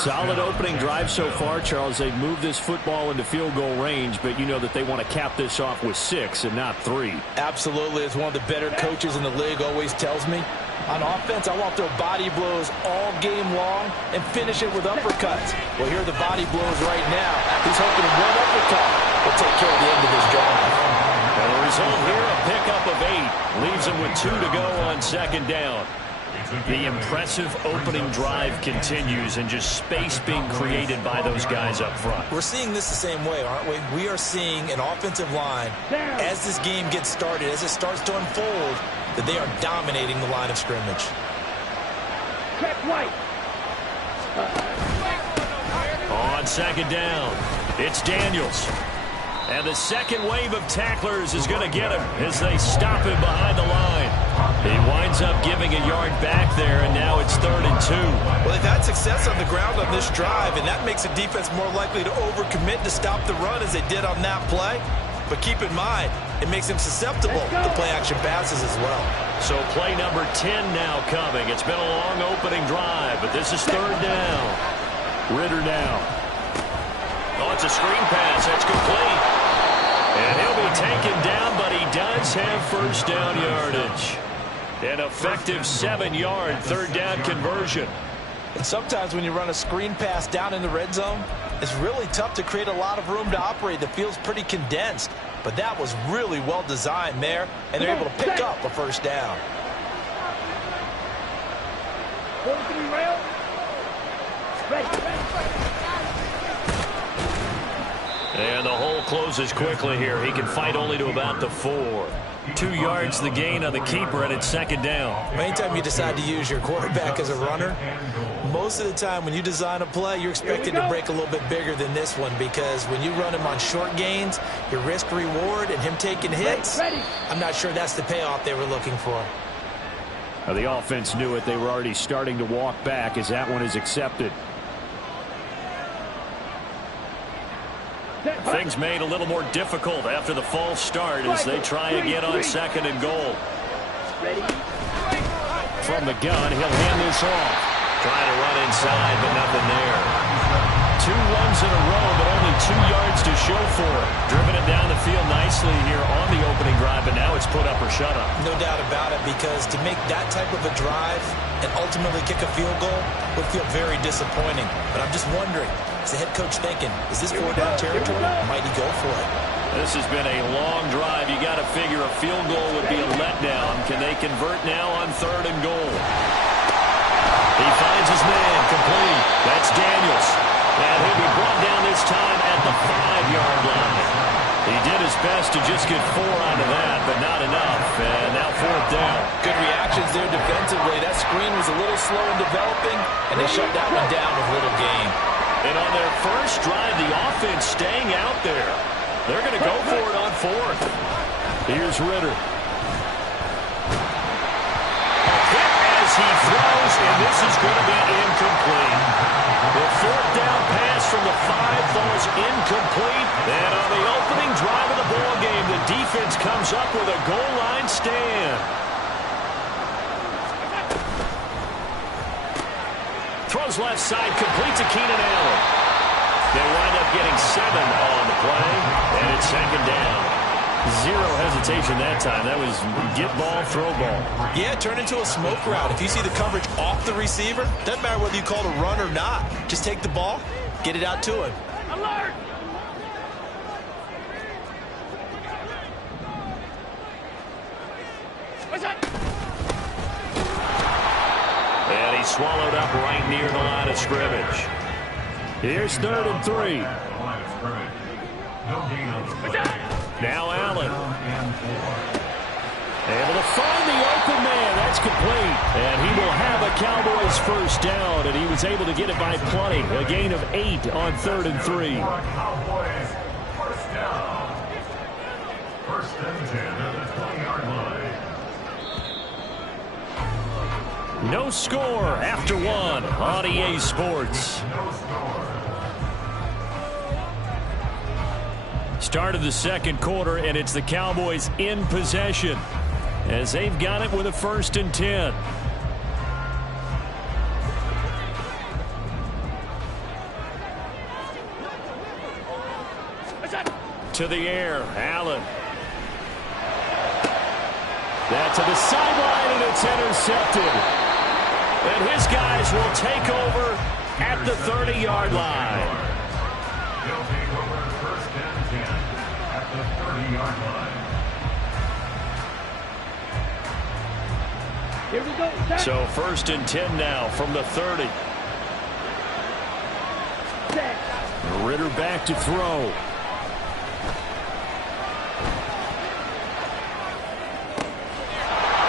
Solid opening drive so far, Charles. They've moved this football into field goal range, but you know that they want to cap this off with 6 and not 3. Absolutely. As one of the better coaches in the league always tells me, on offense, I want their body blows all game long and finish it with uppercuts. Well, here are the body blows right now. He's hoping one uppercut will take care of the end of this drive. And the result here, a pickup of 8. Leaves them with 2 to go on second down. The impressive opening drive continues, and just space being created by those guys up front. We're seeing this the same way, aren't we? We are seeing an offensive line, as this game gets started, as it starts to unfold, that they are dominating the line of scrimmage. Check white. On second down, it's Daniels. And the second wave of tacklers is going to get him as they stop him behind the line. He winds up giving a yard back there, and now it's 3rd and 2. Well, they've had success on the ground on this drive, and that makes the defense more likely to overcommit to stop the run as they did on that play. But keep in mind, it makes them susceptible to play-action passes as well. So play number 10 now coming. It's been a long opening drive, but this is 3rd down. Ritter now. Oh, it's a screen pass. That's complete. And he'll be taken down, but he does have first down yardage. An effective 7-yard 3rd down conversion. And sometimes when you run a screen pass down in the red zone, it's really tough to create a lot of room to operate. The field's pretty condensed. But that was really well designed there, and they're able to pick up a first down. And the hole closes quickly here. He can fight only to about the 4. 2 yards the gain on the keeper, and it's 2nd down. Anytime you decide to use your quarterback as a runner, most of the time when you design a play, you're expected to break a little bit bigger than this one, because when you run him on short gains, your risk-reward and him taking hits, I'm not sure that's the payoff they were looking for. Now, the offense knew it. They were already starting to walk back as that one is accepted. Things made a little more difficult after the false start as they try again on 2nd and goal. From the gun, he'll hand this off. Trying to run inside, but nothing there. 2 runs in a row, but only 2 yards to show for it. Driven it down the field nicely here on the opening drive, but now it's put up or shut up. No doubt about it, because to make that type of a drive and ultimately kick a field goal would feel very disappointing. But I'm just wondering, is the head coach thinking, is this 4-down territory? Might he go for it? This has been a long drive. You got to figure a field goal would be a letdown. Can they convert now on 3rd and goal? He finds his man, complete. That's Daniels. And he'll be brought down this time at the 5-yard line. He did his best to just get 4 out of that, but not enough. And now 4th down. Good reactions there defensively. That screen was a little slow in developing, and they shut that one down with little gain. And on their first drive, the offense staying out there. They're going to go for it on 4th. Here's Ritter. A hit as he throws, and this is going to be incomplete. The 4th down pass from the 5 falls incomplete. And on the opening drive of the ball game, the defense comes up with a goal line stand. Throws left side, complete to Keenan Allen. They wind up getting 7 on the play, and it's 2nd down. 0 hesitation that time. That was get ball, throw ball. Yeah, turn into a smoke route. If you see the coverage off the receiver, doesn't matter whether you call it a run or not. Just take the ball, get it out to him. Alert! And he swallowed up right near the line of scrimmage. Here's 3rd and 3. Now Allen. Able to find the open man. That's complete. And he will have a Cowboys first down, and he was able to get it by plenty. A gain of 8 on 3rd and 3. First and 10 at the 20-yard line. No score after 1 on EA Sports. Start of the 2nd quarter, and it's the Cowboys in possession as they've got it with a 1st and 10. to the air. Allen. That to the sideline, and it's intercepted. And his guys will take over at the 30-yard line. They'll take over first and 10 at the 30-yard line. Here we go. Set. So first and 10 now from the 30. Set. Ritter back to throw.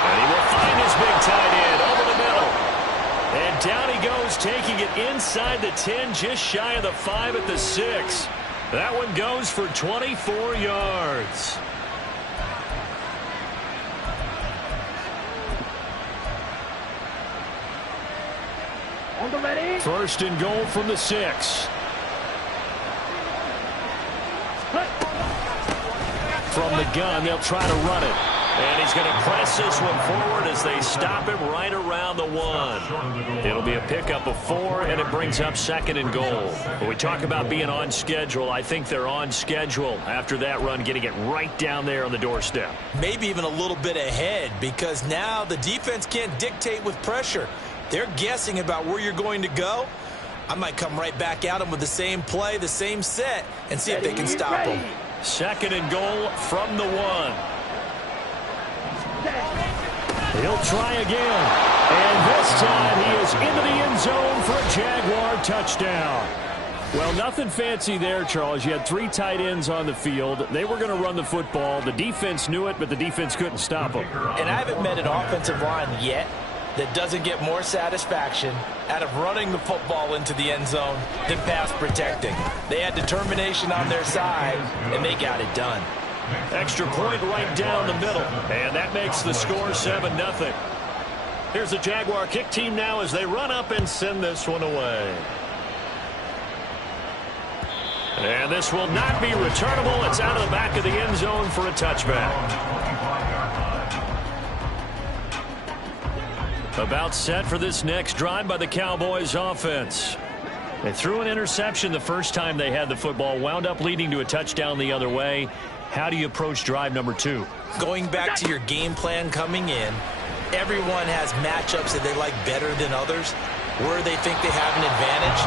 And he will find his big tight end over the middle. And down he goes, taking it inside the 10, just shy of the 5 at the 6. That one goes for 24 yards. On the ready. First and goal from the 6. From the gun, they'll try to run it. And he's going to press this one forward as they stop him right around the 1. It'll be a pickup of 4, and it brings up second and goal. When we talk about being on schedule, I think they're on schedule after that run, getting it right down there on the doorstep. Maybe even a little bit ahead, because now the defense can't dictate with pressure. They're guessing about where you're going to go. I might come right back at them with the same play, the same set, and see if they can stop them. Second and goal from the 1. He'll try again. And this time he is into the end zone for a Jaguar touchdown. Well, nothing fancy there, Charles. You had 3 tight ends on the field. They were going to run the football. The defense knew it, but the defense couldn't stop them. And I haven't met an offensive line yet that doesn't get more satisfaction out of running the football into the end zone than pass protecting. They had determination on their side, and they got it done. Extra point right down the middle, and that makes the score 7-0. Here's the Jaguar kick team now as they run up and send this one away. And this will not be returnable. It's out of the back of the end zone for a touchback. About set for this next drive by the Cowboys offense. They threw an interception the first time they had the football, wound up leading to a touchdown the other way. How do you approach drive number 2? Going back to your game plan coming in, everyone has matchups that they like better than others. Where they think they have an advantage,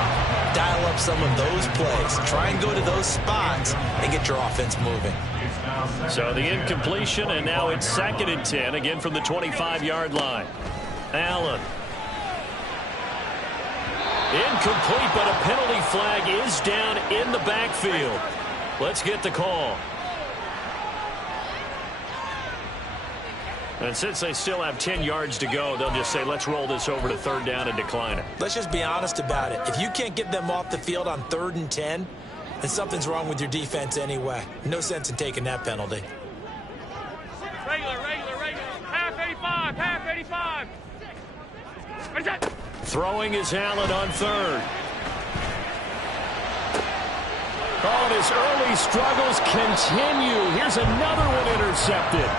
dial up some of those plays. Try and go to those spots and get your offense moving. So the incompletion, and now it's second and 10, again from the 25-yard line. Allen. Incomplete, but a penalty flag is down in the backfield. Let's get the call. And since they still have 10 yards to go, they'll just say, let's roll this over to third down and decline it. Let's just be honest about it. If you can't get them off the field on 3rd and 10, then something's wrong with your defense anyway. No sense in taking that penalty. Regular. Half 85, half 85. Throwing is Allen on 3rd. Oh, and his early struggles continue. Here's another one intercepted.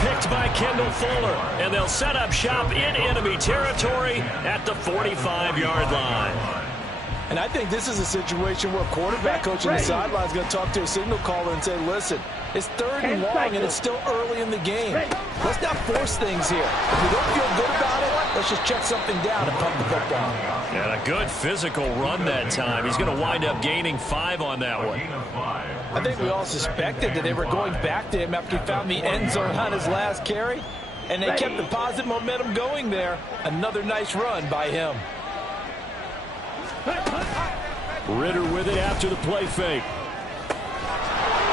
Picked by Kendall Fuller, and they'll set up shop in enemy territory at the 45-yard line. And I think this is a situation where a quarterback coach on the sideline is going to talk to a signal caller and say, listen, it's 3rd and long, and it's still early in the game. Let's not force things here. If we don't feel good about it, let's just check something down and pump the football. And a good physical run that time. He's going to wind up gaining 5 on that one. I think we all suspected that they were going back to him after he found the end zone on his last carry, and they kept the positive momentum going there. Another nice run by him. Ritter with it after the play fake.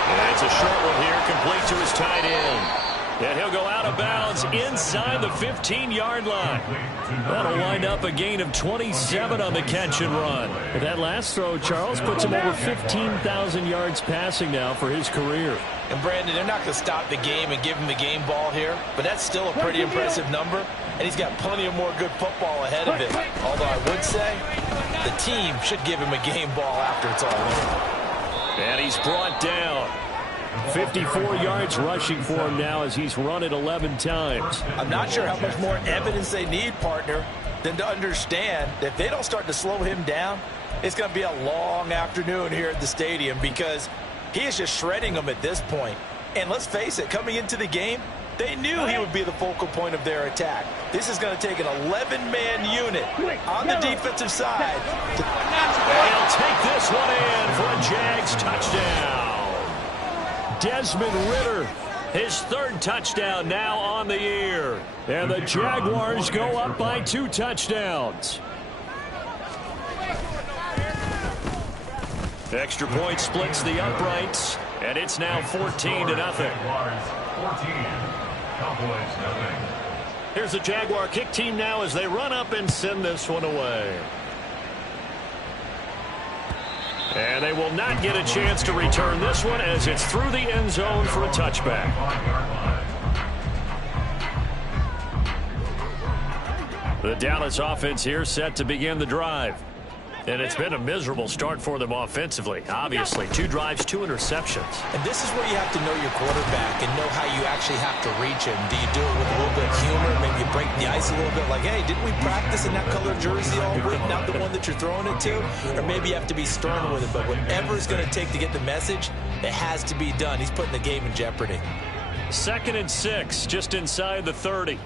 And it's a short one here, complete to his tight end. And he'll go out of bounds inside the 15-yard line. That'll wind up a gain of 27 on the catch and run. But that last throw, Charles, puts him over 15,000 yards passing now for his career. And, Brandon, they're not going to stop the game and give him the game ball here, but that's still a pretty impressive number, and he's got plenty of more good football ahead of him. Although I would say the team should give him a game ball after it's all over. And he's brought down. 54 yards rushing for him now as he's run it 11 times. I'm not sure how much more evidence they need, partner, than to understand that if they don't start to slow him down, it's going to be a long afternoon here at the stadium, because He is just shredding them at this point. And let's face it, coming into the game, they knew he would be the focal point of their attack. This is going to take an 11-man unit on the defensive side. They'll take this one in for a Jags touchdown. Desmond Ridder, his third touchdown now on the year. And the Jaguars go up by 2 touchdowns. Extra point splits the uprights, and it's now 14-0. Cowboys, nothing. Here's the Jaguar kick team now as they run up and send this one away. And they will not get a chance to return this one as it's through the end zone for a touchback. The Dallas offense here set to begin the drive. And it's been a miserable start for them offensively. Obviously, 2 drives, 2 interceptions. And this is where you have to know your quarterback and know how you actually have to reach him. Do you do it with a little bit of humor? Maybe you break the ice a little bit like, hey, didn't we practice in that color jersey all week, not the one that you're throwing it to? Or maybe you have to be stern with it. But whatever it's going to take to get the message, it has to be done. He's putting the game in jeopardy. 2nd and 6, just inside the 30.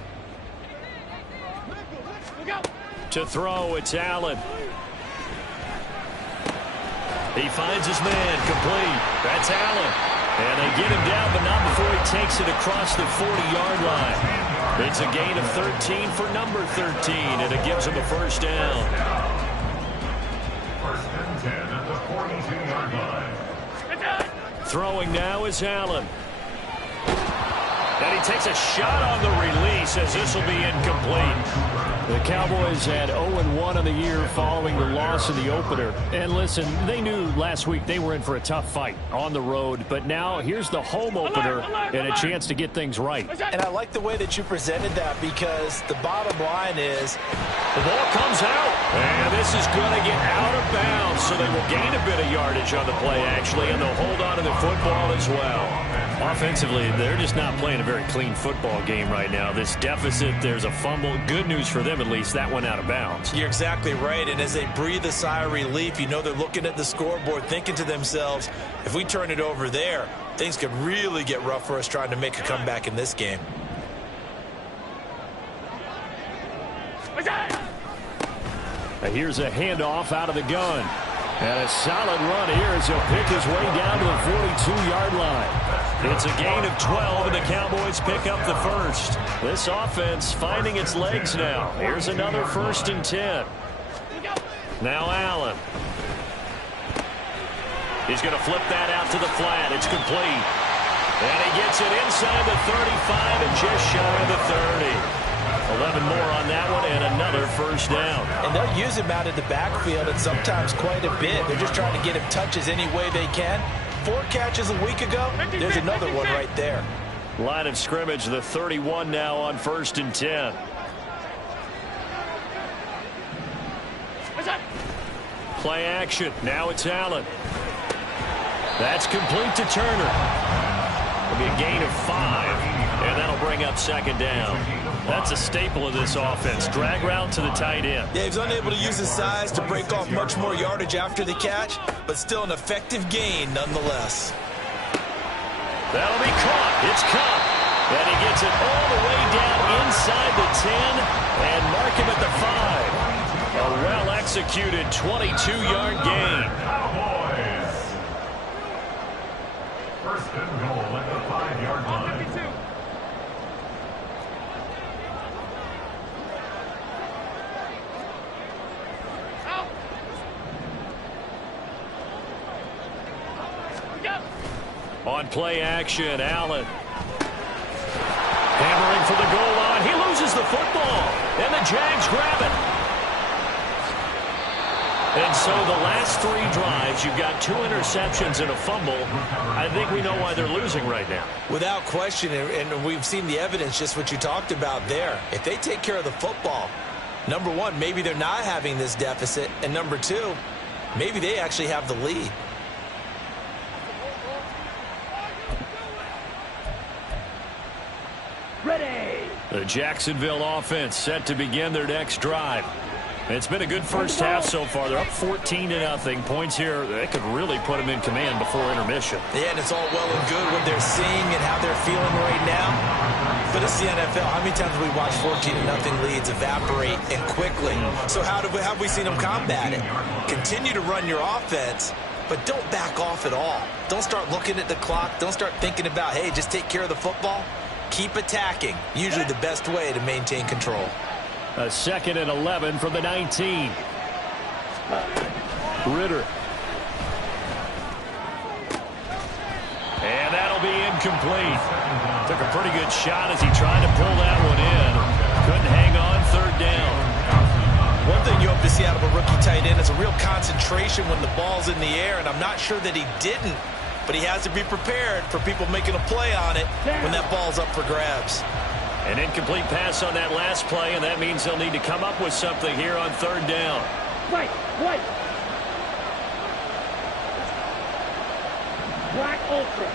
To throw, it's Allen. He finds his man, complete. That's Allen. And they get him down, but not before he takes it across the 40-yard line. It's a gain of 13 for number 13, and it gives him a first down. First and 10 at the 42-yard line. Throwing now is Allen. And he takes a shot on the release as this will be incomplete. The Cowboys had 0-1 on the year following the loss in the opener. And listen, they knew last week they were in for a tough fight on the road. But now here's the home opener and a chance to get things right. And I like the way that you presented that because the bottom line is the ball comes out. And this is going to get out of bounds. So they will gain a bit of yardage on the play, actually, and they'll hold on to the football as well. Offensively, they're just not playing a very clean football game right now. This deficit, there's a fumble. Good news for them, at least. That went out of bounds. You're exactly right. And as they breathe a sigh of relief, you know they're looking at the scoreboard thinking to themselves, if we turn it over there, things could really get rough for us trying to make a comeback in this game. And here's a handoff out of the gun. And a solid run here as he'll pick his way down to the 42-yard line. It's a gain of 12, and the Cowboys pick up the first. This offense finding its legs now. Here's another 1st and 10. Now Allen. He's going to flip that out to the flat. It's complete. And he gets it inside the 35 and just shy of the 30. 11 more on that one and another first down. And they'll use him out of the backfield and sometimes quite a bit. They're just trying to get him touches any way they can. 4 catches a week ago. There's another one right there. Line of scrimmage, the 31 now on 1st and 10. Play action. Now it's Allen. That's complete to Turner. It'll be a gain of 5, and that'll bring up 2nd down. That's a staple of this offense. Drag route to the tight end. Yeah, he's unable to use his size to break off much more yardage after the catch, but still an effective gain nonetheless. That'll be caught. It's caught. And he gets it all the way down inside the 10 and mark him at the 5. A well-executed 22-yard gain. Cowboys. First and goal at the 5-yard line. On play action, Allen. Hammering for the goal line. He loses the football. And the Jags grab it. And so the last 3 drives, you've got 2 interceptions and a fumble. I think we know why they're losing right now. Without question, and we've seen the evidence, just what you talked about there. If they take care of the football, number 1, maybe they're not having this deficit. And number 2, maybe they actually have the lead. Ready. The Jacksonville offense set to begin their next drive. It's been a good first half so far. They're up 14-0. Points here, that could really put them in command before intermission. Yeah, and it's all well and good what they're seeing and how they're feeling right now. But it's the NFL. How many times have we watched 14-0 leads evaporate and quickly? So how have we seen them combat it? Continue to run your offense, but don't back off at all. Don't start looking at the clock. Don't start thinking about, hey, just take care of the football. Keep attacking. Usually the best way to maintain control. A 2nd and 11 from the 19. Ritter. And that'll be incomplete. Took a pretty good shot as he tried to pull that one in. Couldn't hang on 3rd down. One thing you hope to see out of a rookie tight end is a real concentration when the ball's in the air, and I'm not sure that he didn't, but he has to be prepared for people making a play on it when that ball's up for grabs. An incomplete pass on that last play, and that means they'll need to come up with something here on 3rd down. Right. Black Ultra.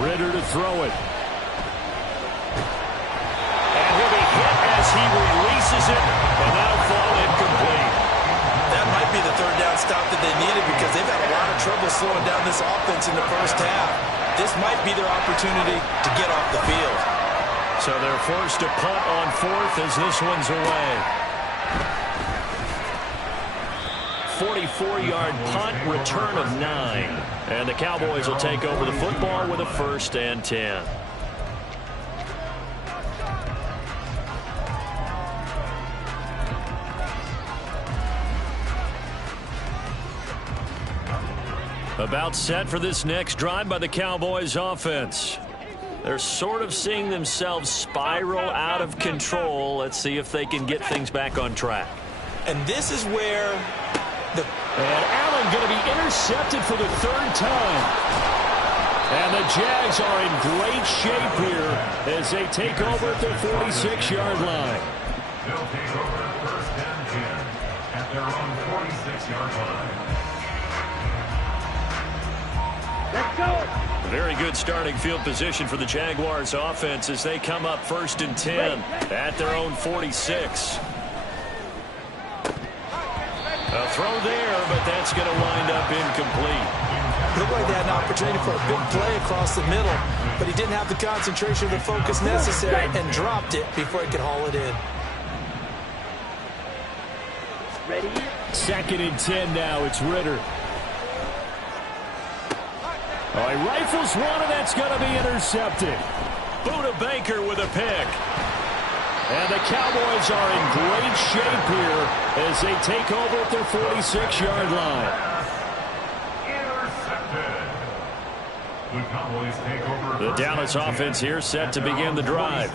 Ritter to throw it. And he'll be hit as he releases it, and that'll fall incomplete. That might be the 3rd down stop that they needed because they've had a lot of trouble slowing down this offense in the first half. This might be their opportunity to get off the field. So they're forced to punt on 4th as this one's away. 44-yard punt, return of 9. And the Cowboys will take over the football with a 1st and 10. About set for this next drive by the Cowboys offense. They're sort of seeing themselves spiral out of control. Let's see if they can get things back on track. And this is where And Allen going to be intercepted for the 3rd time. And the Jags are in great shape here as they take over at their 46-yard line. They'll take over 1st and 10 at their own 46-yard line. Let's go. Very good starting field position for the Jaguars offense as they come up 1st and 10 at their own 46. A throw there, but that's going to wind up incomplete. looked like they had an opportunity for a big play across the middle, but he didn't have the concentration or the focus necessary and dropped it before he could haul it in. Ready? 2nd and 10 now. It's Ritter. Oh, he rifles one, and that's going to be intercepted. Buda Baker with a pick. And the Cowboys are in great shape here as they take over at their 46-yard line. Intercepted. The Cowboys take over. The Dallas offense here set to begin the drive.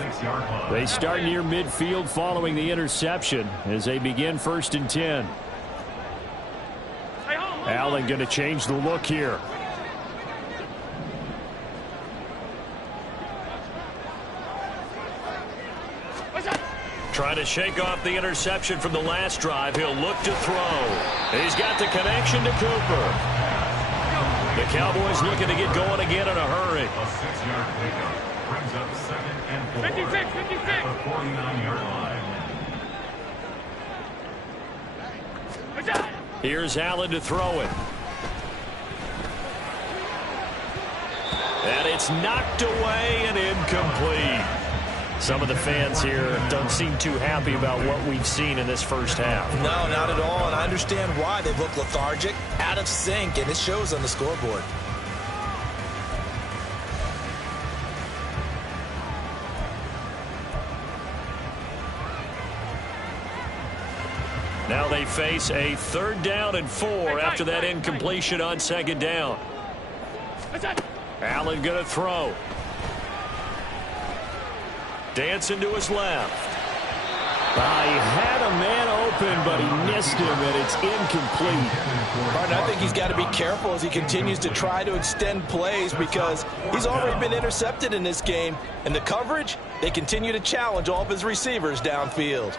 They start near midfield following the interception as they begin 1st and 10. Allen going to change the look here. Trying to shake off the interception from the last drive. He'll look to throw. He's got the connection to Cooper. The Cowboys looking to get going again in a hurry. A 6-yard pickup brings up 2nd and 4. 56. At the 49-yard line. Here's Allen to throw it. And it's knocked away and incomplete. Some of the fans here don't seem too happy about what we've seen in this first half. No, not at all, and I understand why. They look lethargic, out of sync, and it shows on the scoreboard. Now they face a 3rd down and 4 after that incompletion on 2nd down. Allen going to throw. Dancing to his left. He had a man open, but he missed him, and it's incomplete. Martin, I think he's got to be careful as he continues to try to extend plays because he's already been intercepted in this game. And the coverage, they continue to challenge all of his receivers downfield.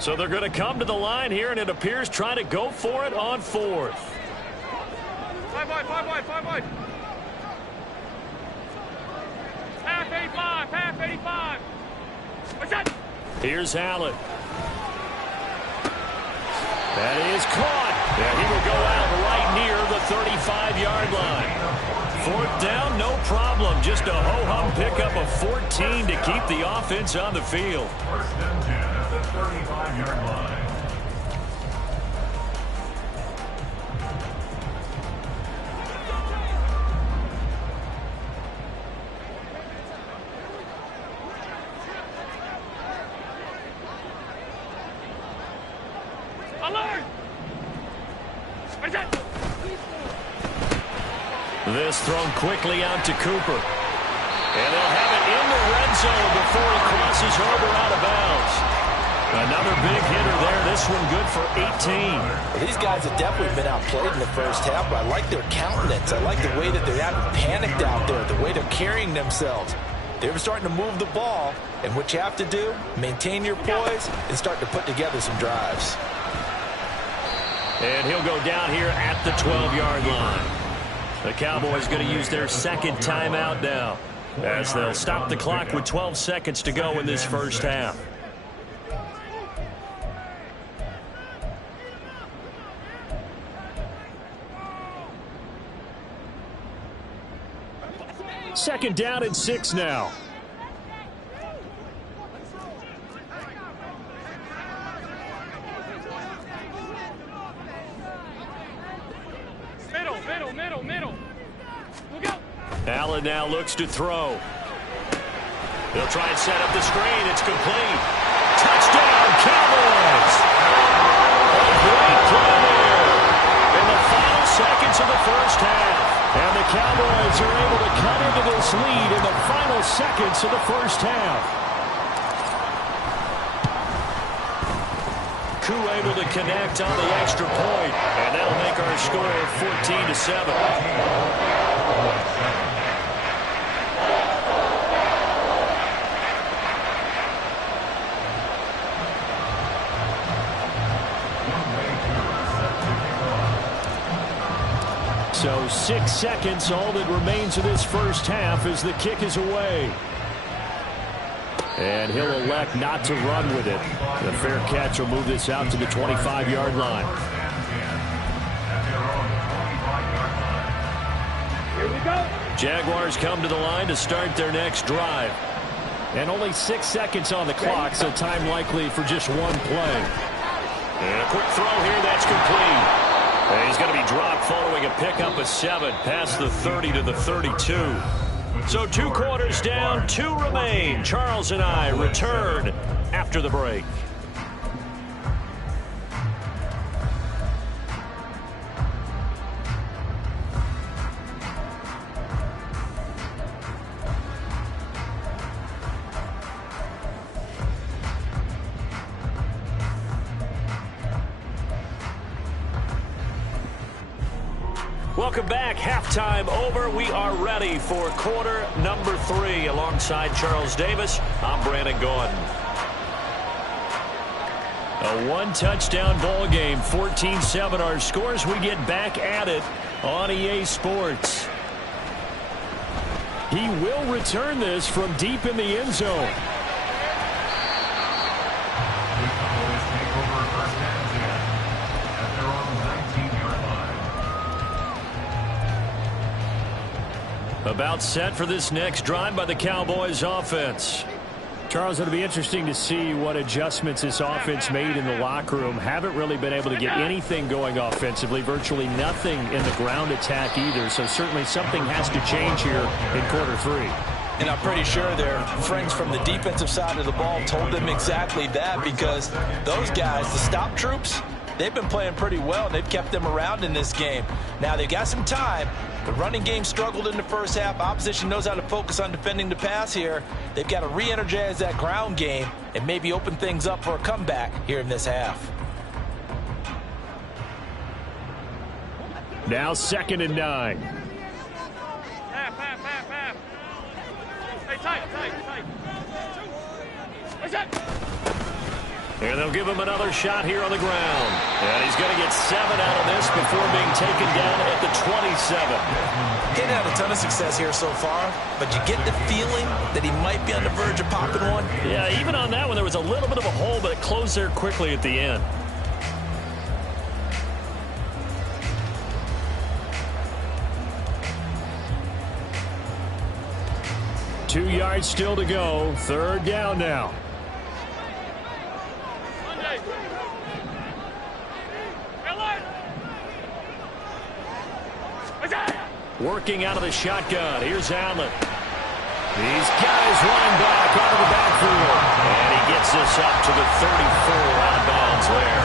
So they're going to come to the line here, and it appears trying to go for it on 4th. 5 wide. Half 8 5. Here's Allen. That is caught. And he will go out right near the 35-yard line. Fourth down, no problem. Just a ho-hum pickup of 14 to keep the offense on the field. First and 10 at the 35-yard line. This thrown quickly out to Cooper. And they'll have it in the red zone before he crosses over out of bounds. Another big hitter there. This one good for 18. Well, these guys have definitely been outplayed in the first half, but I like their countenance. I like the way that they haven't panicked out there, the way they're carrying themselves. They're starting to move the ball, and what you have to do, maintain your poise and start to put together some drives. And he'll go down here at the 12-yard line. The Cowboys going to use their second timeout now, as they'll stop the clock with 12 seconds to go in this first half. Second down and 6 now. Middle. Look out. Allen now looks to throw. They'll try and set up the screen. It's complete. Touchdown, Cowboys! A great play there in the final seconds of the first half. And the Cowboys are able to cut into this lead in the final seconds of the first half. Koo able to connect on the extra point, and that'll make our score 14-7. So 6 seconds, all that remains of this first half as the kick is away. And he'll elect not to run with it. The fair catch will move this out to the 25-yard line. Here we go. Jaguars come to the line to start their next drive. And only 6 seconds on the clock, so time likely for just one play. And a quick throw here, that's complete. And he's going to be dropped following a pickup of 7 past the 30 to the 32. So 2 quarters down, 2 remain. Charles and I return after the break. Welcome back. Halftime over. We are ready for quarter number 3. Alongside Charles Davis, I'm Brandon Gordon. A 1-touchdown ball game, 14-7 our scores. We get back at it on EA Sports. He will return this from deep in the end zone. About set for this next drive by the Cowboys offense. Charles, it'll be interesting to see what adjustments this offense made in the locker room. Haven't really been able to get anything going offensively, virtually nothing in the ground attack either. So certainly something has to change here in quarter 3. And I'm pretty sure their friends from the defensive side of the ball told them exactly that, because those guys, the stop troops, they've been playing pretty well. They've kept them around in this game. Now they've got some time. The running game struggled in the first half. Opposition knows how to focus on defending the pass here. They've got to re-energize that ground game and maybe open things up for a comeback here in this half. Now 2nd and 9. Half. Hey, tight. What's that? And they'll give him another shot here on the ground. And he's going to get 7 out of this before being taken down at the 27. He's had a ton of success here so far, but you get the feeling that he might be on the verge of popping one. Yeah, even on that one, there was a little bit of a hole, but it closed there quickly at the end. Two yards still to go. Third down now. Working out of the shotgun. Here's Allen. These guys running back out of the backfield. And he gets this up to the 34 out of bounds there.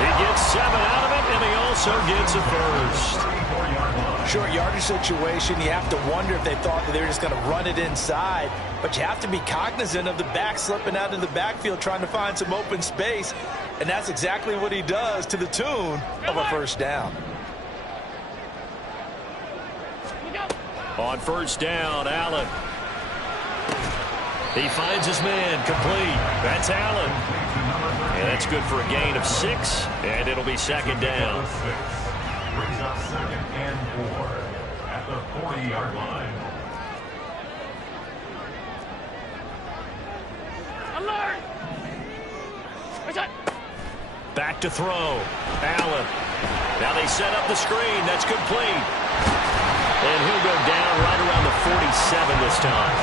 He gets 7 out of it, and he also gets a first. Short yardage situation. You have to wonder if they thought that they were just going to run it inside. But you have to be cognizant of the back slipping out of the backfield trying to find some open space. And that's exactly what he does to the tune of a first down. On first down, Allen. He finds his man, complete. That's Allen. And that's good for a gain of 6, and it'll be second down. Brings up 2nd and 4 at the 40-yard line. Alert! What's that? Back to throw. Allen. Now they set up the screen. That's complete. And he'll go down right around the 47 this time.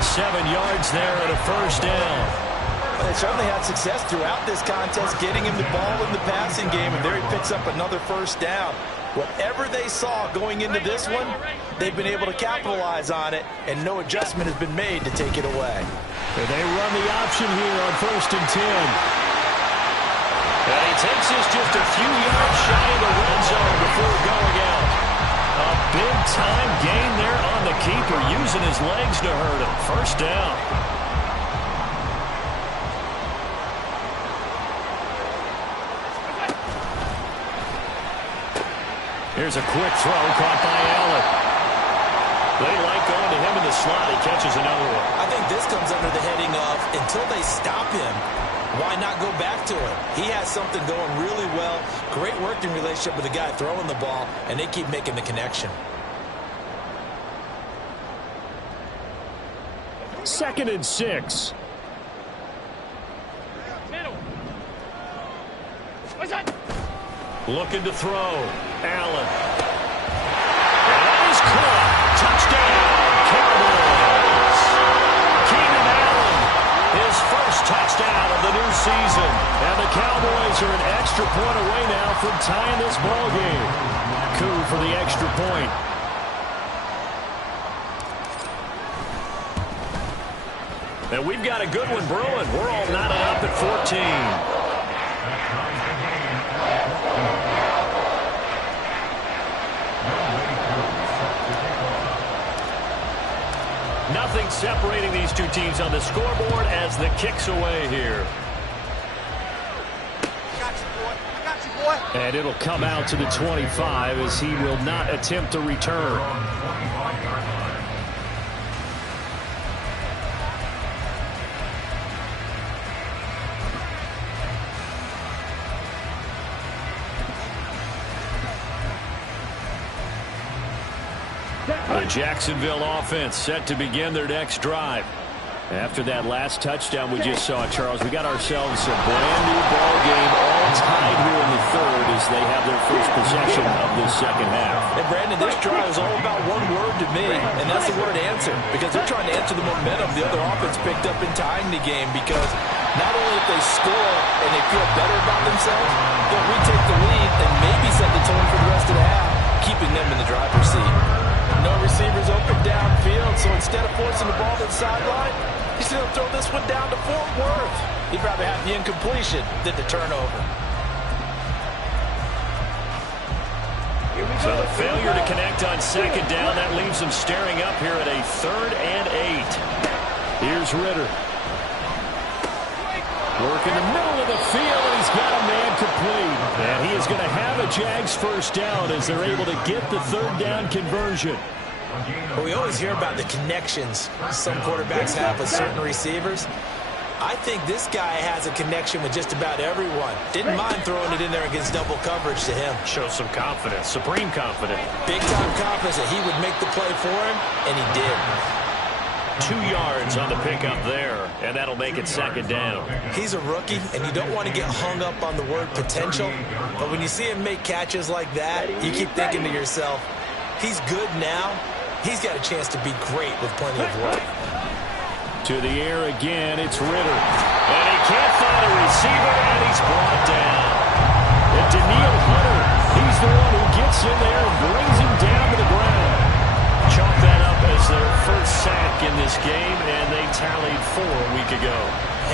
7 yards there and a first down. They certainly had success throughout this contest getting him the ball in the passing game, and there he picks up another first down. Whatever they saw going into this one, they've been able to capitalize on it, and no adjustment has been made to take it away. And they run the option here on 1st and 10. And he takes this just a few yards shy of the red zone before going out. A big-time gain there on the keeper, using his legs to hurt him. First down. Here's a quick throw caught by Allen. They like going to him in the slot. He catches another one. I think this comes under the heading of, until they stop him, why not go back to it? He has something going really well. Great working relationship with the guy throwing the ball, and they keep making the connection. 2nd and 6. Middle. What's that? Looking to throw. Allen. And that is caught. Touchdown, Cowboys. Keenan Allen, his first touchdown of the new season. And the Cowboys are an extra point away now from tying this ball game. Coup for the extra point. And we've got a good one brewing. We're all knotted up at 14. Nothing separating these two teams on the scoreboard as the kick's away here. And it'll come out to the 25 as he will not attempt to return. The Jacksonville offense set to begin their next drive. After that last touchdown we just saw, Charles, we got ourselves a brand-new ball game, all tied here in the third as they have their first possession of this second half. And, Brandon, this drive is all about one word to me, and that's the word answer, because they're trying to answer the momentum the other offense picked up in tying the game, because not only if they score and they feel better about themselves, they'll retake the lead and maybe set the tone for the rest of the half, keeping them in the driver's seat. No receivers open downfield, so instead of forcing the ball to the sideline, he's going to throw this one down to Fort Worth. He'd rather have the incompletion than the turnover. So the failure to connect on second down, that leaves them staring up here at a 3rd and 8. Here's Ritter. Work in the middle of the field, and he's got a man complete. And he is going to have a Jags first down as they're able to get the 3rd down conversion. Well, we always hear about the connections some quarterbacks have with certain receivers. I think this guy has a connection with just about everyone. Didn't mind throwing it in there against double coverage to him. Shows some confidence, supreme confidence. Big-time confidence that he would make the play for him, and he did. 2 yards on the pickup there, and that'll make it second down. He's a rookie, and you don't want to get hung up on the word potential, but when you see him make catches like that, you keep thinking to yourself, he's good now. He's got a chance to be great with plenty of work. To the air again, it's Ritter. And he can't find a receiver, and he's brought down. And Daniil Hunter, he's the one who gets in there and brings him down to the ground. Chalk that up as their first sack in this game, and they tallied 4 a week ago.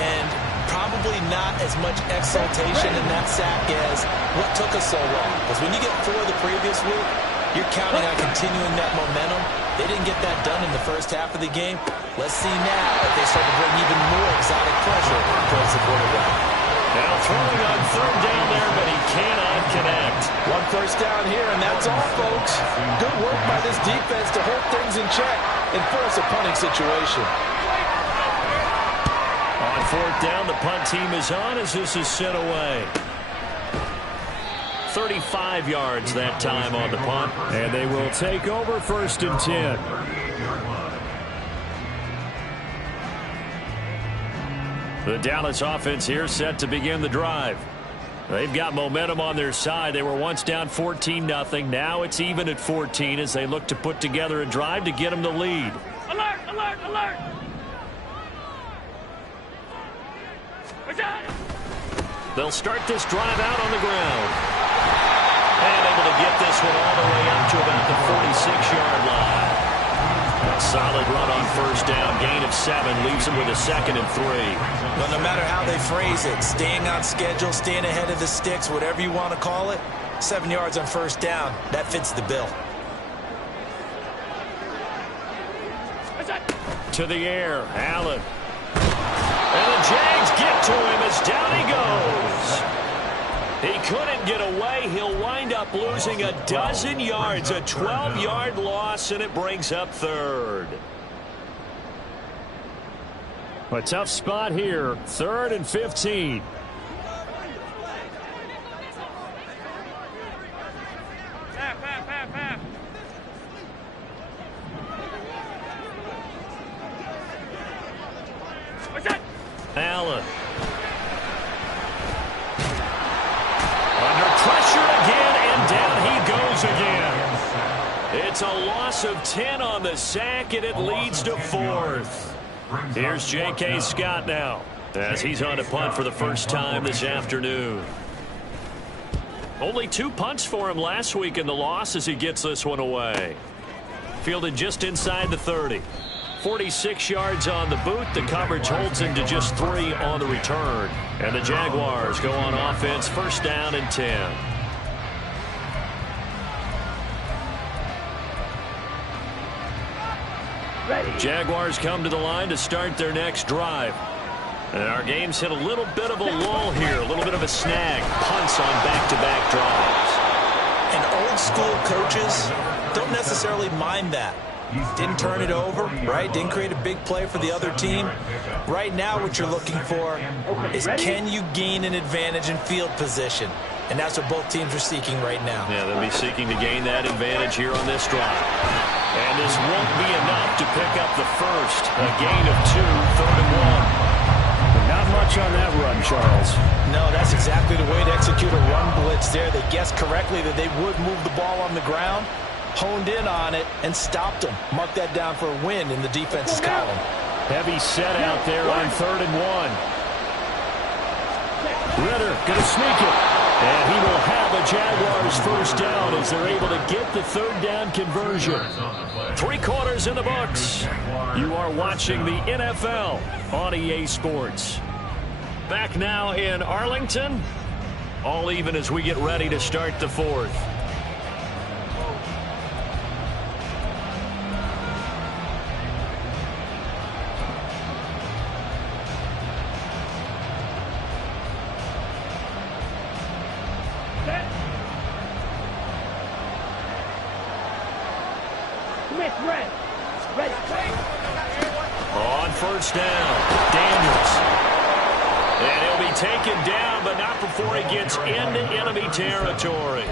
And probably not as much exultation in that sack as what took us so long. Because when you get 4 the previous week, you're counting on continuing that momentum. They didn't get that done in the first half of the game. Let's see now if they start to bring even more exotic pressure towards the quarterback. Now throwing on third down there, but he cannot connect. 1 first down here, and that's all, folks. Good work by this defense to hold things in check and force a punting situation. On 4th down, the punt team is on as this is sent away. 35 yards that time on the punt. And they will take over 1st and 10. The Dallas offense here set to begin the drive. They've got momentum on their side. They were once down 14-0. Now it's even at 14 as they look to put together a drive to get them the lead. Alert, alert, alert! They'll start this drive out on the ground. And able to get this one all the way up to about the 46-yard line. A solid run on 1st down. Gain of 7 leaves them with a 2nd and 3. But no matter how they phrase it, staying on schedule, staying ahead of the sticks, whatever you want to call it, 7 yards on 1st down, that fits the bill. To the air, Allen. And the Jags get to him as down he goes. He couldn't get away. He'll wind up losing a dozen yards, a 12-yard loss, and it brings up 3rd. A tough spot here, 3rd and 15. Allen. Under pressure again, and down he goes again. It's a loss of 10 on the sack, and it leads to 4th. Here's J.K. Scott now as he's on a punt for the first time this afternoon. Only 2 punts for him last week in the loss as he gets this one away. Fielded just inside the 30. 46 yards on the boot. The coverage holds him to just 3 on the return. And the Jaguars go on offense, 1st down and 10. Jaguars come to the line to start their next drive. And our game's hit a little bit of a lull here, a little bit of a snag. Punts on back-to-back drives. And old school coaches don't necessarily mind that. Didn't turn it over, right? Didn't create a big play for the other team. Right now what you're looking for is can you gain an advantage in field position? And that's what both teams are seeking right now. Yeah, they'll be seeking to gain that advantage here on this drive. And this won't be enough to pick up the first. A gain of 2, 3rd and 1. Not much on that run, Charles. No, that's exactly the way to execute a run blitz there. They guessed correctly that they would move the ball on the ground, honed in on it, and stopped them. Mark that down for a win in the defense's column. Heavy set out there on 3rd and 1. Ritter going to sneak it. And he will have a Jaguars 1st down as they're able to get the 3rd down conversion. 3 quarters in the books. You are watching the NFL on EA Sports. Back now in Arlington. All even as we get ready to start the 4th. On 1st down, Daniels. taken down, but not before he gets into enemy territory.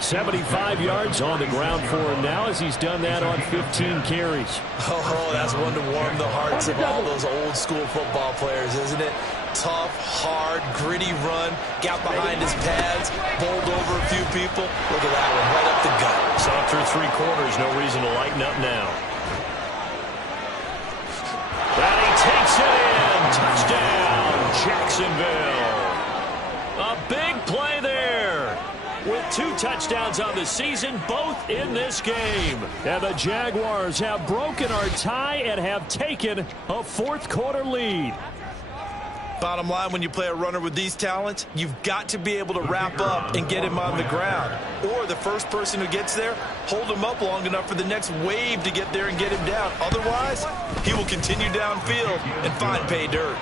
75 yards on the ground for him now as he's done that on 15 carries. Oh, that's one to warm the hearts of all those old school football players, isn't it? Tough, hard, gritty run, got behind his pads, bowled over a few people. Look at that one, right up the gut. Saw through 3 quarters, no reason to lighten up now. And he takes it in. Touchdown, Jacksonville. A big play there. With 2 touchdowns on the season, both in this game. And the Jaguars have broken our tie and have taken a 4th quarter lead. Bottom line, when you play a runner with these talents, you've got to be able to wrap up and get him on the ground. Or the first person who gets there, hold him up long enough for the next wave to get there and get him down. Otherwise, he will continue downfield and find pay dirt.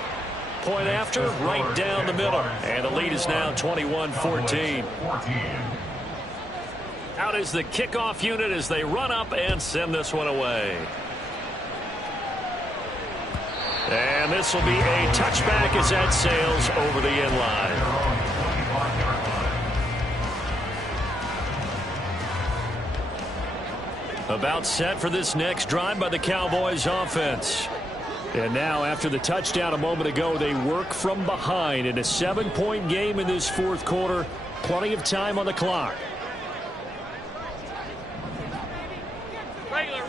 Point after, right down the middle. And the lead is now 21-14. Out is the kickoff unit as they run up and send this one away. And this will be a touchback as that sails over the end line. About set for this next drive by the Cowboys offense. And now, after the touchdown a moment ago, they work from behind in a 7-point game in this 4th quarter. Plenty of time on the clock. Regular.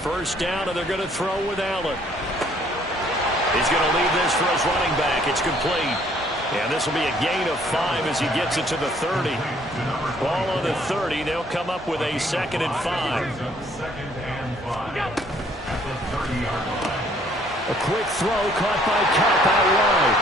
First down, and they're going to throw with Allen. He's going to leave this for his running back. It's complete. And this will be a gain of 5 as he gets it to the 30. Ball on the 30. They'll come up with a 2nd and 5. A quick throw caught by Kupp out wide.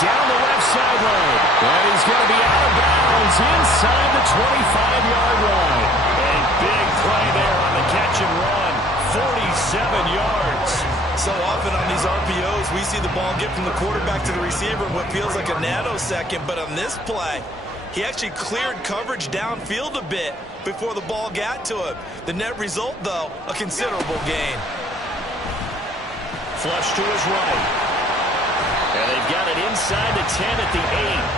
Down the left sideline. And he's going to be out of bounds inside the 25-yard line. A big play there on the catch and run. 47 yards. So often on these RPOs, we see the ball get from the quarterback to the receiver in what feels like a nanosecond. But on this play, he actually cleared coverage downfield a bit before the ball got to him. The net result, though, a considerable gain. Flush to his right. And they've got it inside the 10 at the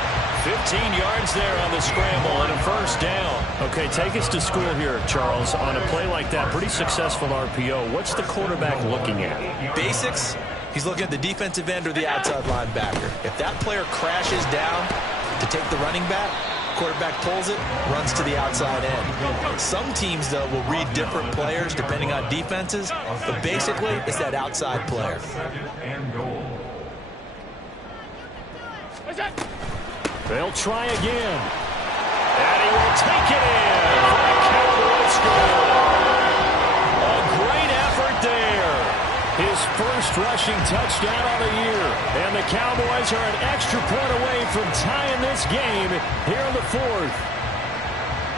8. 15 yards there on the scramble and a first down. Okay, take us to school here, Charles. On a play like that, pretty successful RPO. What's the quarterback looking at? Basics. He's looking at the defensive end or the outside linebacker. If that player crashes down to take the running back, quarterback pulls it, runs to the outside end. Some teams, though, will read different players depending on defenses, but basically it's that outside player. They'll try again. And he will take it in for a Cowboys score. A great effort there. His first rushing touchdown of the year. And the Cowboys are an extra point away from tying this game here in the 4th.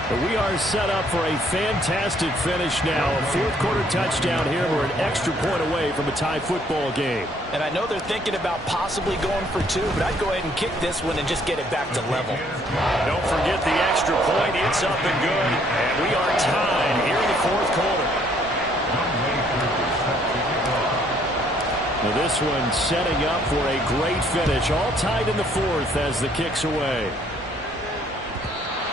But we are set up for a fantastic finish now. A 4th quarter touchdown here. We're an extra point away from a tie football game. And I know they're thinking about possibly going for 2, but I'd go ahead and kick this one and just get it back to level. Don't forget the extra point. It's up and good. And we are tied here in the 4th quarter. Now this one setting up for a great finish. All tied in the 4th as the kick's away.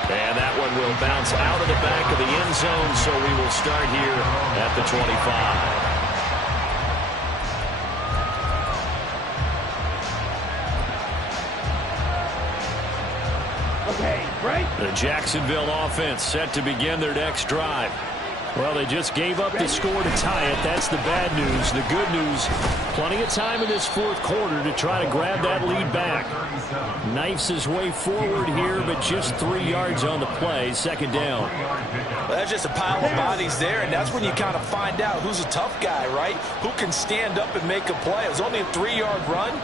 And that one will bounce out of the back of the end zone, so we will start here at the 25. Okay, break. The Jacksonville offense set to begin their next drive. Well, they just gave up the score to tie it. That's the bad news. The good news, plenty of time in this 4th quarter to try to grab that lead back. Knifes his way forward here, but just 3 yards on the play. 2nd down. Well, that's just a pile of bodies there, and that's when you kind of find out who's a tough guy, right? Who can stand up and make a play. It was only a 3-yard run,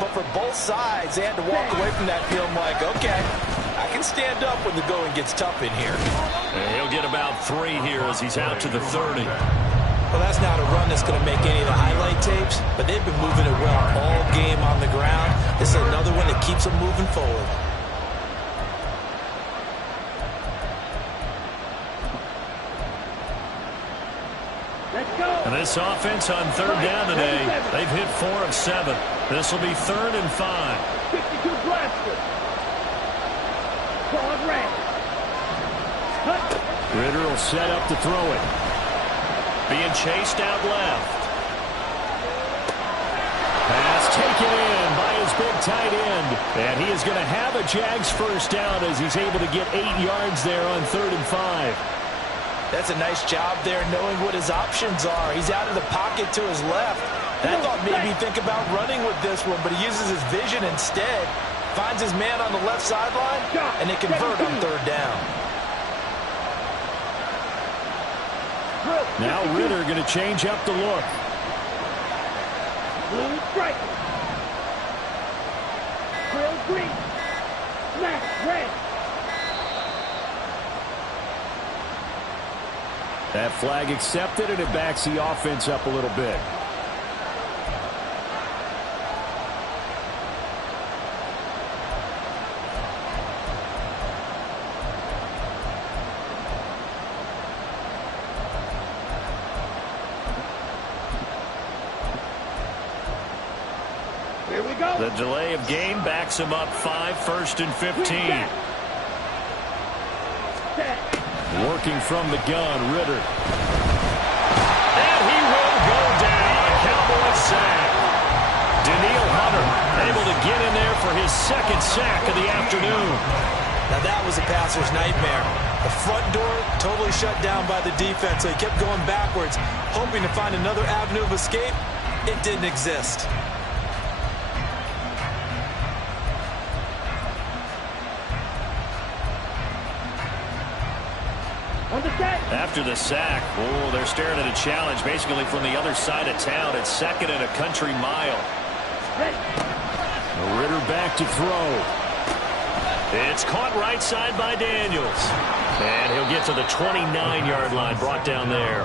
but for both sides, they had to walk away from that feeling like, okay, I can stand up when the going gets tough in here. And he'll get about 3 here as he's out to the 30. Well, that's not a run that's going to make any of the highlight tapes, but they've been moving it well all game on the ground. This is another one that keeps them moving forward. Let's go. And This offense on third down today, they've hit 4 of 7. This will be 3rd and 5. 52 blaster. Ball red. Ritter will set up to throw it. Being chased out left. Pass taken in by his big tight end. And he is going to have a Jags first down as he's able to get 8 yards there on 3rd and 5. That's a nice job there knowing what his options are. He's out of the pocket to his left. And I thought maybe he'd think about running with this one, but he uses his vision instead. Finds his man on the left sideline, and they convert on 3rd down. Now Ritter going to change up the look. Blue stripe. Grill green. Black red. That flag accepted, and it backs the offense up a little bit. Here we go. The delay of game backs him up 5, 1st and 15. Working from the gun, Ritter. And he will go down. A Cowboys sack. Daniil Hunter able to get in there for his 2nd sack of the afternoon. Now that was a passer's nightmare. The front door totally shut down by the defense, so he kept going backwards, hoping to find another avenue of escape. It didn't exist. After the sack, they're staring at a challenge basically from the other side of town. It's 2nd and a country mile. Ritter back to throw. It's caught right side by Daniels. And he'll get to the 29-yard line, brought down there.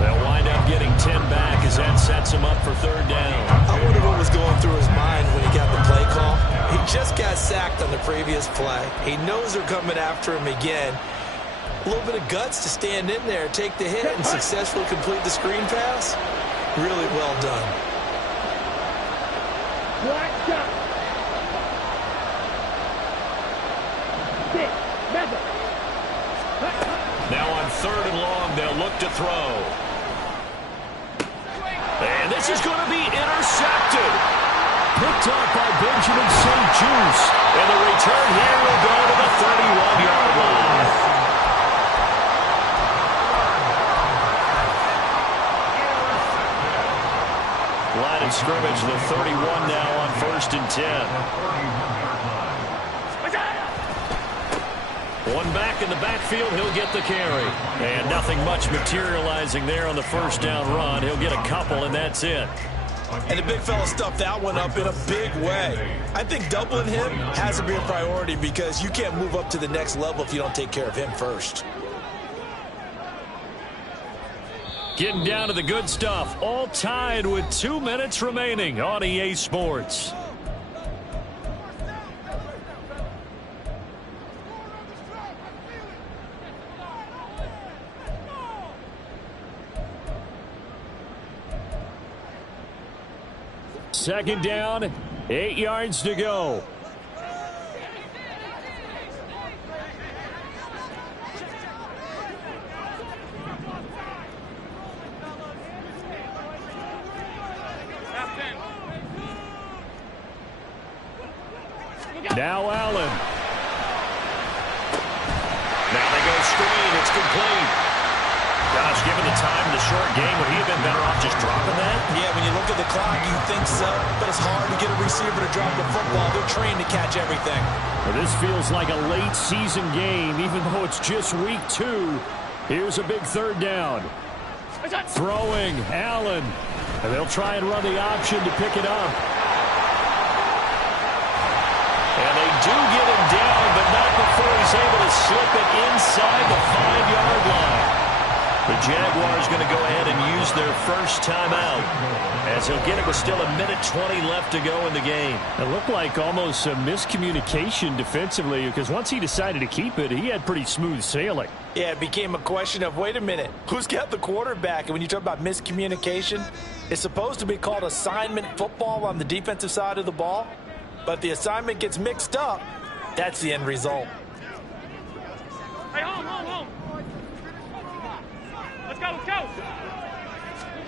They'll wind up getting 10 back as that sets him up for 3rd down. I wonder what was going through his mind when he got the play call. He just got sacked on the previous play. He knows they're coming after him again. A little bit of guts to stand in there, take the hit, and successfully complete the screen pass. Really well done. Black shot. 6, 7. Now on 3rd and long, they'll look to throw. And this is going to be intercepted. Picked up by Benjamin St. Juice. And the return here will go to the 31-yard line. Line of scrimmage, the 31 now on 1st and 10. One back in the backfield, he'll get the carry. And nothing much materializing there on the 1st down run. He'll get a couple, and that's it. And the big fella stuffed that one up in a big way. I think doubling him has to be a priority because you can't move up to the next level if you don't take care of him first. Getting down to the good stuff. All tied with 2 minutes remaining on EA Sports. Second down, 8 yards to go. Now Allen. Now they go screen. It's complete. Gosh, given the time in the short game, would he have been better off just dropping that? Yeah, when you look at the clock, you think so. But it's hard to get a receiver to drop the football. They're trained to catch everything. Well, this feels like a late season game, even though it's just week 2. Here's a big 3rd down. Throwing, Allen. And they'll try and run the option to pick it up. And they do get him down, but not before he's able to slip it inside the 5-yard line. The Jaguars going to go ahead and use their first timeout as he'll get it with still 1:20 left to go in the game. It looked like almost a miscommunication defensively because once he decided to keep it, he had pretty smooth sailing. Yeah, it became a question of, wait a minute, who's got the quarterback? And when you talk about miscommunication, it's supposed to be called assignment football on the defensive side of the ball. But if the assignment gets mixed up, that's the end result. Hey, home. Let's go.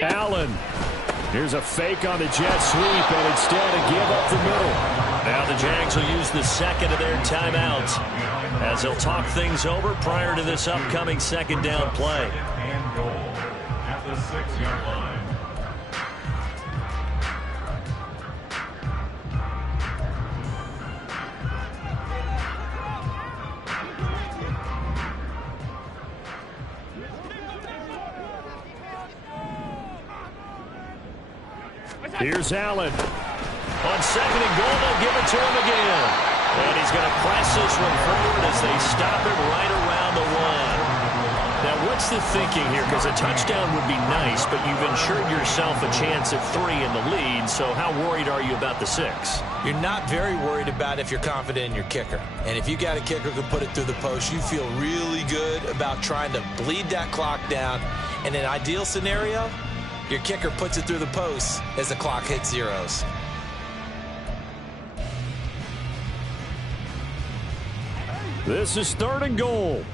Allen. Here's a fake on the jet sweep, and instead a give up the middle. Now the Jags will use the second of their timeouts as they'll talk things over prior to this upcoming second down play. And goal at the 6-yard line. Here's Allen. On second and goal, they'll give it to him again. And he's going to press this one forward as they stop it right around the 1. Now, what's the thinking here? Because a touchdown would be nice, but you've ensured yourself a chance at 3 in the lead, so how worried are you about the 6? You're not very worried about if you're confident in your kicker. And if you got a kicker who can put it through the post, you feel really good about trying to bleed that clock down. In an ideal scenario, your kicker puts it through the post as the clock hits zeros. This is 3rd and goal.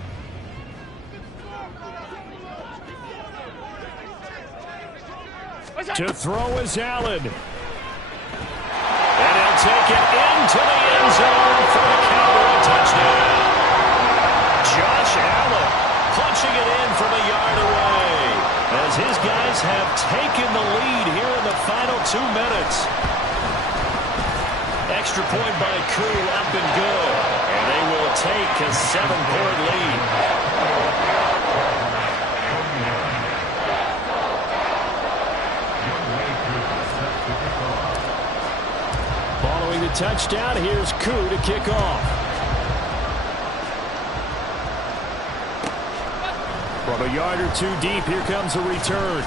To throw is Allen. And he'll take it into the end zone for the Cowboy touchdown. Josh Allen punching it in from a yard away as his guys have taken the lead here in the final 2 minutes. Extra point by Koo, up and good. And they will take a 7-point lead. Following the touchdown, here's Koo to kick off. From a yard or 2 deep, here comes a return.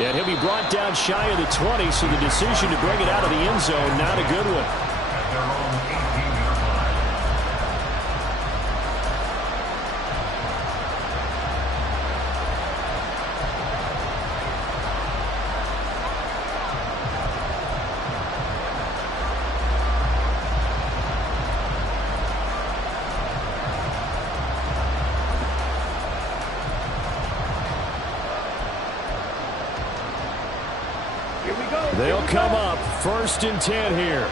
And he'll be brought down shy of the 20, so the decision to bring it out of the end zone, not a good one. At their own 18-yard line. They'll come up 1st and 10 here.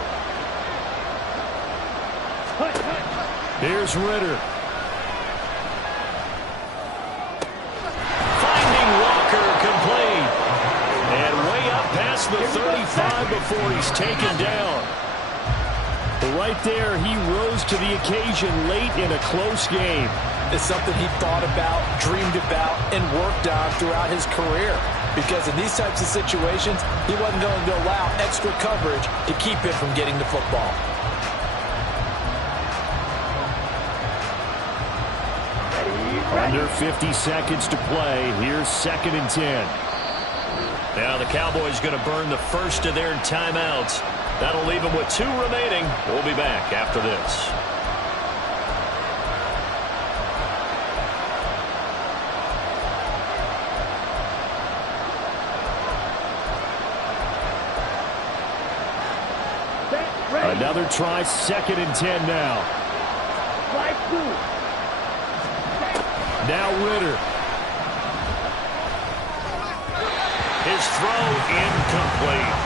Here's Ritter. Finding Walker complete. And way up past the 35 before he's taken down. Right there, he rose to the occasion late in a close game. It's something he thought about, dreamed about, and worked on throughout his career. Because in these types of situations, he wasn't going to allow extra coverage to keep him from getting the football. Under 50 seconds to play. Here's 2nd and 10. Now the Cowboys going to burn the first of their timeouts. That'll leave them with 2 remaining. We'll be back after this. Another try, 2nd and 10 now. Now Ritter. His throw incomplete.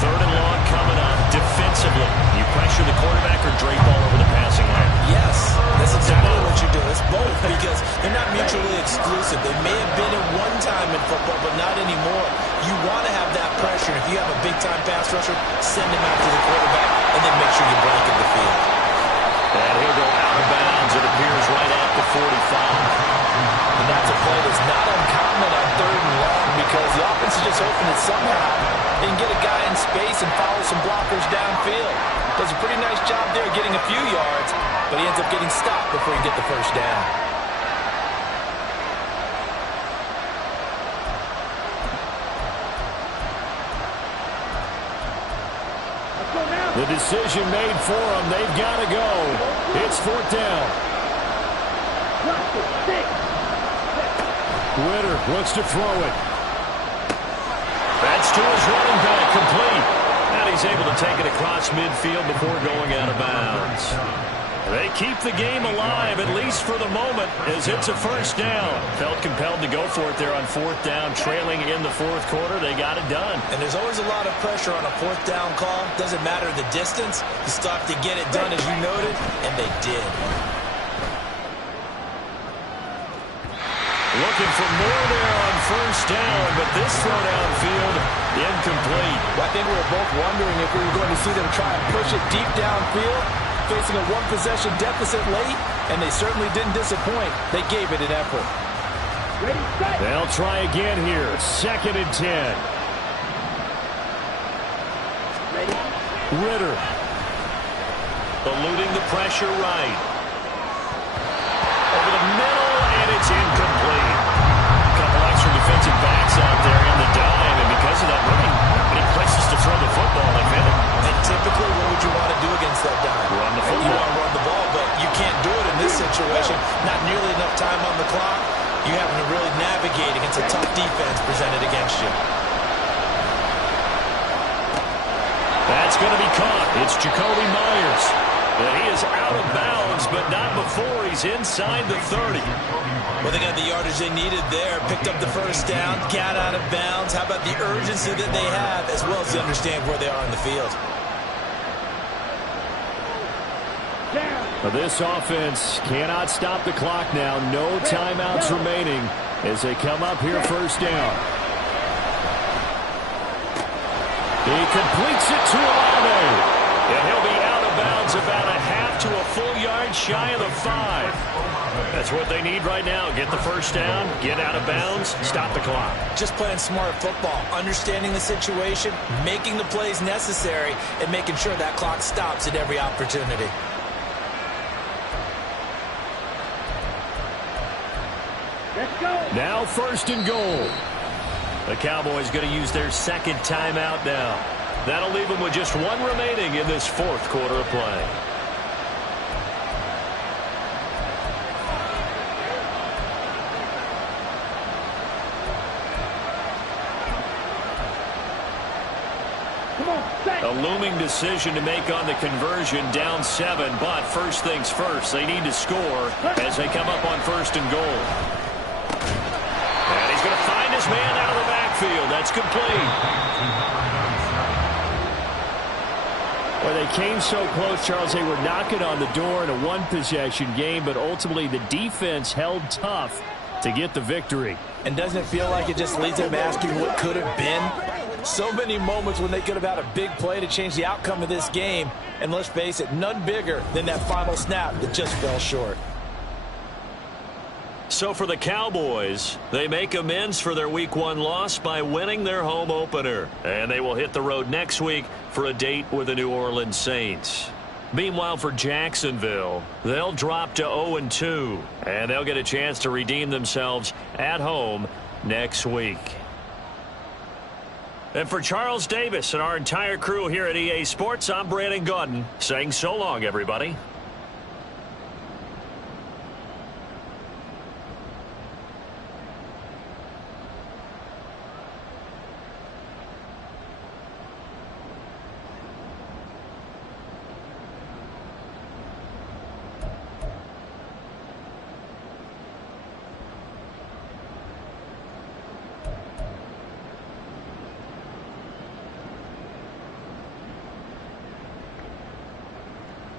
3rd and long coming up. Defensively, you pressure the quarterback or drape all over the passing lane? Yes, that's exactly what you do. It's both because they're not mutually exclusive. They may have been at one time in football, but not anymore. You want to have that pressure. If you have a big-time pass rusher, send him out to the quarterback, and then make sure you blanket the field. And he'll go out of bounds. It appears right at the 45. And that's a play that's not uncommon on 3rd and long because the offense is just hoping that somehow they can get a guy in space and follow some blockers downfield. Does a pretty nice job there getting a few yards, but he ends up getting stopped before he can get the first down. The decision made for them. They've got to go. It's 4th down. Ritter looks to throw it. That's to his running back, complete. And he's able to take it across midfield before going out of bounds. They keep the game alive, at least for the moment, as it's a first down. Felt compelled to go for it there on fourth down, trailing in the fourth quarter. They got it done. And there's always a lot of pressure on a fourth down call. Doesn't matter the distance. You still have to get it done, as you noted, and they did. Looking for more there on first down, but this throw downfield, incomplete. Well, I think we were both wondering if we were going to see them try and push it deep downfield, facing a one-possession deficit late, and they certainly didn't disappoint. They gave it an effort. They'll try again here. 2nd and 10. Ritter. Eluding the pressure right. Over the middle, and it's incomplete. A couple extra defensive backs out there in the dime, and because of that, really not many places to throw the football. They've hit it. And typically, what would you want to do against that dime? Run the You football. want to run the ball, but you can't do it in this situation. Not nearly enough time on the clock. You're having to really navigate against a tough defense presented against you. That's going to be caught. It's Jacoby Myers. And he is out of bounds, but not before he's inside the 30. Well, they got the yardage they needed there. Picked up the first down, got out of bounds. How about the urgency that they have, as well as to understand where they are in the field? This offense cannot stop the clock now. No timeouts remaining as they come up here first down. He completes it to Olave. And he'll be out of bounds about a half to a full yard shy of the 5. That's what they need right now. Get the first down, get out of bounds, stop the clock. Just playing smart football, understanding the situation, making the plays necessary, and making sure that clock stops at every opportunity. Now 1st and goal. The Cowboys going to use their second timeout now. That'll leave them with just one remaining in this fourth quarter of play. A looming decision to make on the conversion, down 7, but first things first, they need to score as they come up on 1st and goal. And he's going to find his man out of the backfield. That's complete. Well, they came so close, Charles. They were knocking on the door in a one-possession game, but ultimately the defense held tough to get the victory. And doesn't it feel like it just leads them asking what could have been? So many moments when they could have had a big play to change the outcome of this game. And let's face it, none bigger than that final snap that just fell short. So for the Cowboys, they make amends for their Week 1 loss by winning their home opener. And they will hit the road next week for a date with the New Orleans Saints. Meanwhile, for Jacksonville, they'll drop to 0-2. And they'll get a chance to redeem themselves at home next week. And for Charles Davis and our entire crew here at EA Sports, I'm Brandon Gaudin saying so long, everybody.